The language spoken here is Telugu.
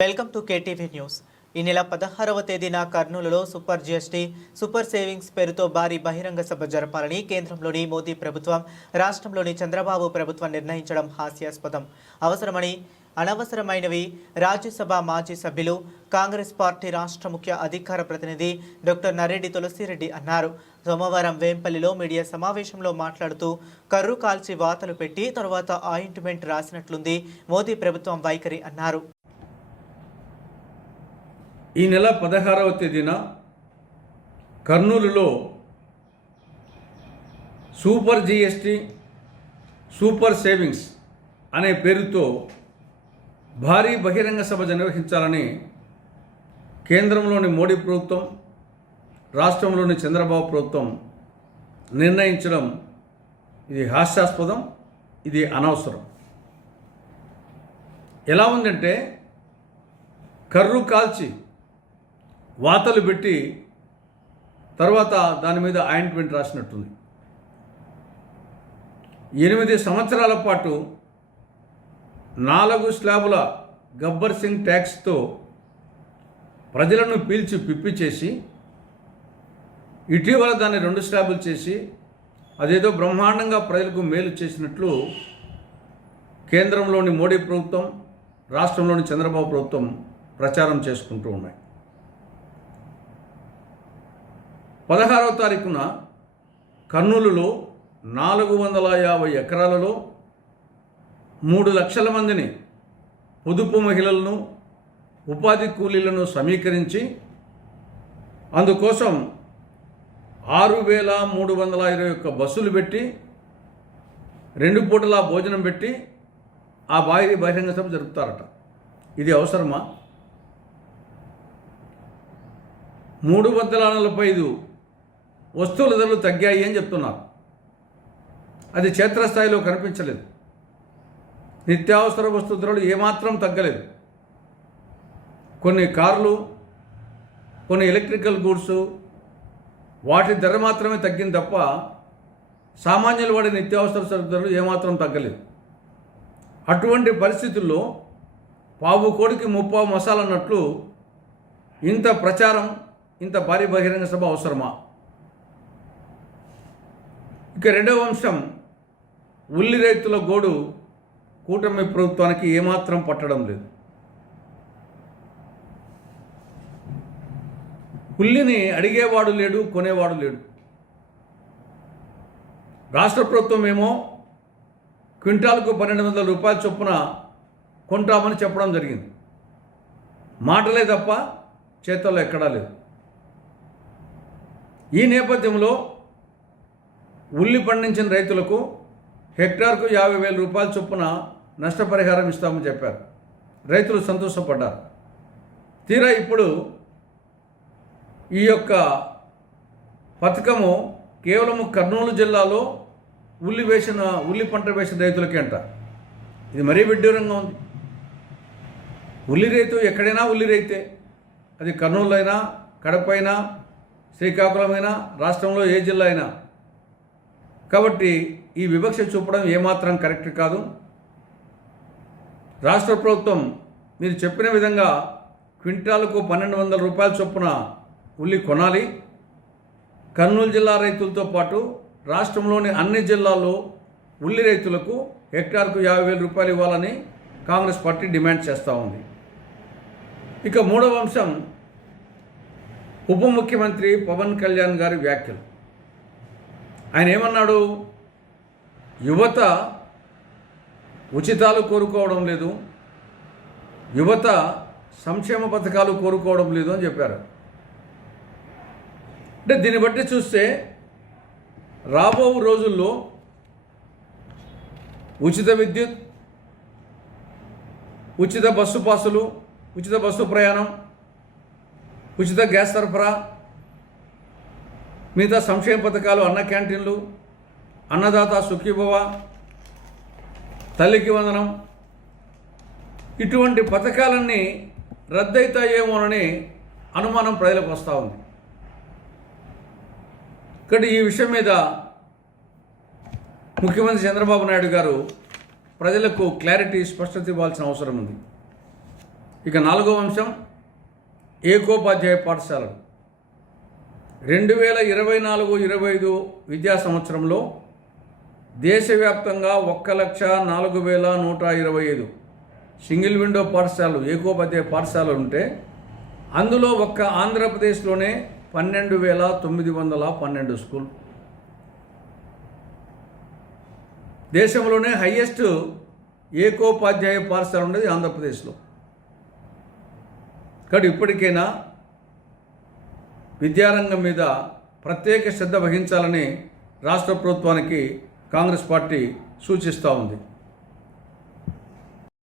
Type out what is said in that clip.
Welcome to KTV news. ఈ నెల పదహారవ తేదీన కర్నూలులో సూపర్ జిఎస్టీ సూపర్ సేవింగ్స్ పేరుతో భారీ బహిరంగ సభ జరపాలని కేంద్రంలోని మోదీ ప్రభుత్వం రాష్ట్రంలోని చంద్రబాబు ప్రభుత్వం నిర్ణయించడం హాస్యాస్పదం. అవసరమని అనవసరమైనవి రాజ్యసభ మాజీ సభ్యులు కాంగ్రెస్ పార్టీ రాష్ట్ర ముఖ్య అధికార ప్రతినిధి డాక్టర్ నరెడ్డి తులసిరెడ్డి అన్నారు. సోమవారం వేంపల్లిలో మీడియా సమావేశంలో మాట్లాడుతూ కర్రు కాల్చి వాతలు పెట్టి తరువాత ఆయింట్మెంట్ రాసినట్లుంది మోదీ ప్రభుత్వం వైఖరి అన్నారు. ఈ నెల పదహారవ తేదీన కర్నూలులో సూపర్ జిఎస్టి సూపర్ సేవింగ్స్ అనే పేరుతో భారీ బహిరంగ సభ నిర్వహించాలని కేంద్రంలోని మోడీ ప్రభుత్వం రాష్ట్రంలోని చంద్రబాబు ప్రభుత్వం నిర్ణయించడం ఇది హాస్యాస్పదం ఇది అనవసరం. ఎలా ఉందంటే కర్రు కాల్చి వాతలు పెట్టి తర్వాత దాని మీద ఆయింట్మెంట్ రాసినట్టుంది. ఎనిమిది సంవత్సరాల పాటు నాలుగు స్లాబుల గబ్బర్ సింగ్ ట్యాక్స్తో ప్రజలను పీల్చి పిప్పి చేసి ఇటీవల దాన్ని రెండు స్లాబులు చేసి అదేదో బ్రహ్మాండంగా ప్రజలకు మేలు చేసినట్లు కేంద్రంలోని మోడీ ప్రభుత్వం రాష్ట్రంలోని చంద్రబాబు ప్రభుత్వం ప్రచారం చేసుకుంటూ ఉన్నాయి. పదహారవ తారీఖున కర్నూలులో నాలుగు వందల యాభై ఎకరాలలో మూడు లక్షల మందిని పొదుపు మహిళలను ఉపాధి కూలీలను సమీకరించి అందుకోసం ఆరు వేల మూడు వందల ఇరవై ఒక్క బస్సులు పెట్టి రెండు పూటల భోజనం పెట్టి ఆ బాయి బహిరంగ సభ జరుపుతారట. ఇది అవసరమా? మూడు వందల నలభై ఐదు వస్తువుల ధరలు తగ్గాయి అని చెప్తున్నారు. అది క్షేత్రస్థాయిలో కనిపించలేదు. నిత్యావసర వస్తు ధరలు ఏమాత్రం తగ్గలేదు. కొన్ని కార్లు కొన్ని ఎలక్ట్రికల్ గూడ్స్ వాటి ధర మాత్రమే తగ్గింది తప్ప సామాన్యులు వాడే నిత్యావసర ధరలు ఏమాత్రం తగ్గలేదు. అటువంటి పరిస్థితుల్లో పావు కోడికి ముప్పావు మసాలన్నట్లు ఇంత ప్రచారం ఇంత భారీ బహిరంగ సభ అవసరమా? ఇక రెండవ అంశం ఉల్లి రైతుల గోడు కూటమి ప్రభుత్వానికి ఏమాత్రం పట్టడం లేదు. ఉల్లిని అడిగేవాడు లేడు కొనేవాడు లేడు. రాష్ట్ర ప్రభుత్వం ఏమో క్వింటాల్కు పన్నెండు వందల రూపాయల చొప్పున కొంటామని చెప్పడం జరిగింది. మాటలే తప్ప చేతల్లో ఎక్కడా లేదు. ఈ నేపథ్యంలో ఉల్లి పండించిన రైతులకు హెక్టార్కు యాభై వేల రూపాయల చొప్పున నష్టపరిహారం ఇస్తామని చెప్పారు. రైతులు సంతోషపడ్డారు. తీరా ఇప్పుడు ఈ యొక్క పథకము కేవలము కర్నూలు జిల్లాలో ఉల్లి వేసిన ఉల్లి పంట వేసిన రైతులకే అంట ఇది మరీ విడ్డూరంగా ఉంది. ఉల్లి రైతు ఎక్కడైనా ఉల్లి రైతే అది కర్నూలు అయినా కడప అయినా శ్రీకాకుళం అయినా రాష్ట్రంలో ఏ జిల్లా అయినా కాబట్టి ఈ వివక్ష చూపడం ఏమాత్రం కరెక్ట్ కాదు. రాష్ట్ర ప్రభుత్వం మీరు చెప్పిన విధంగా క్వింటాలకు పన్నెండు వందల రూపాయల చొప్పున ఉల్లి కొనాలి. కర్నూలు జిల్లా రైతులతో పాటు రాష్ట్రంలోని అన్ని జిల్లాల్లో ఉల్లి రైతులకు హెక్టార్కు యాభై వేల రూపాయలు ఇవ్వాలని కాంగ్రెస్ పార్టీ డిమాండ్ చేస్తూ ఉంది. ఇక మూడవ అంశం ఉప ముఖ్యమంత్రి పవన్ కళ్యాణ్ గారి వ్యాఖ్యలు. ఆయన ఏమన్నాడు? యువత ఉచితాలు కోరుకోవడం లేదు. యువత సంక్షేమ పథకాలు కోరుకోవడం లేదు అని చెప్పారు. అంటే దీన్ని బట్టి చూస్తే రాబో రోజుల్లో ఉచిత విద్యుత్ ఉచిత బస్సు పాసులు ఉచిత బస్సు ప్రయాణం ఉచిత గ్యాస్ సరఫరా మిగతా సంక్షేమ పథకాలు అన్న క్యాంటీన్లు అన్నదాత సుఖీభవ తల్లికి వందనం ఇటువంటి పథకాలన్నీ రద్దయితాయేమోనని అనుమానం ప్రజలకు వస్తూ ఉంది. ఇక్కడ ఈ విషయం మీద ముఖ్యమంత్రి చంద్రబాబు నాయుడు గారు ప్రజలకు క్లారిటీ స్పష్టత ఇవ్వాల్సిన అవసరం ఉంది. ఇక నాలుగో అంశం ఏకోపాధ్యాయ పాఠశాలలు. రెండు వేల ఇరవై నాలుగు ఇరవై ఐదు విద్యా సంవత్సరంలో దేశవ్యాప్తంగా ఒక్క లక్ష నాలుగు వేల నూట ఇరవై ఐదు సింగిల్ విండో పాఠశాలలు ఏకోపాధ్యాయ పాఠశాలలు ఉంటే అందులో ఒక్క ఆంధ్రప్రదేశ్లోనే పన్నెండు వేల తొమ్మిది వందల పన్నెండు స్కూల్. దేశంలోనే హయ్యెస్ట్ ఏకోపాధ్యాయ పాఠశాల ఉండేది ఆంధ్రప్రదేశ్లో. కాబట్టి ఇప్పటికైనా విద్యారంగం మీద ప్రత్యేక శ్రద్ధ వహించాలని రాష్ట్ర ప్రభుత్వానికి కాంగ్రెస్ పార్టీ సూచిస్తూ ఉంది.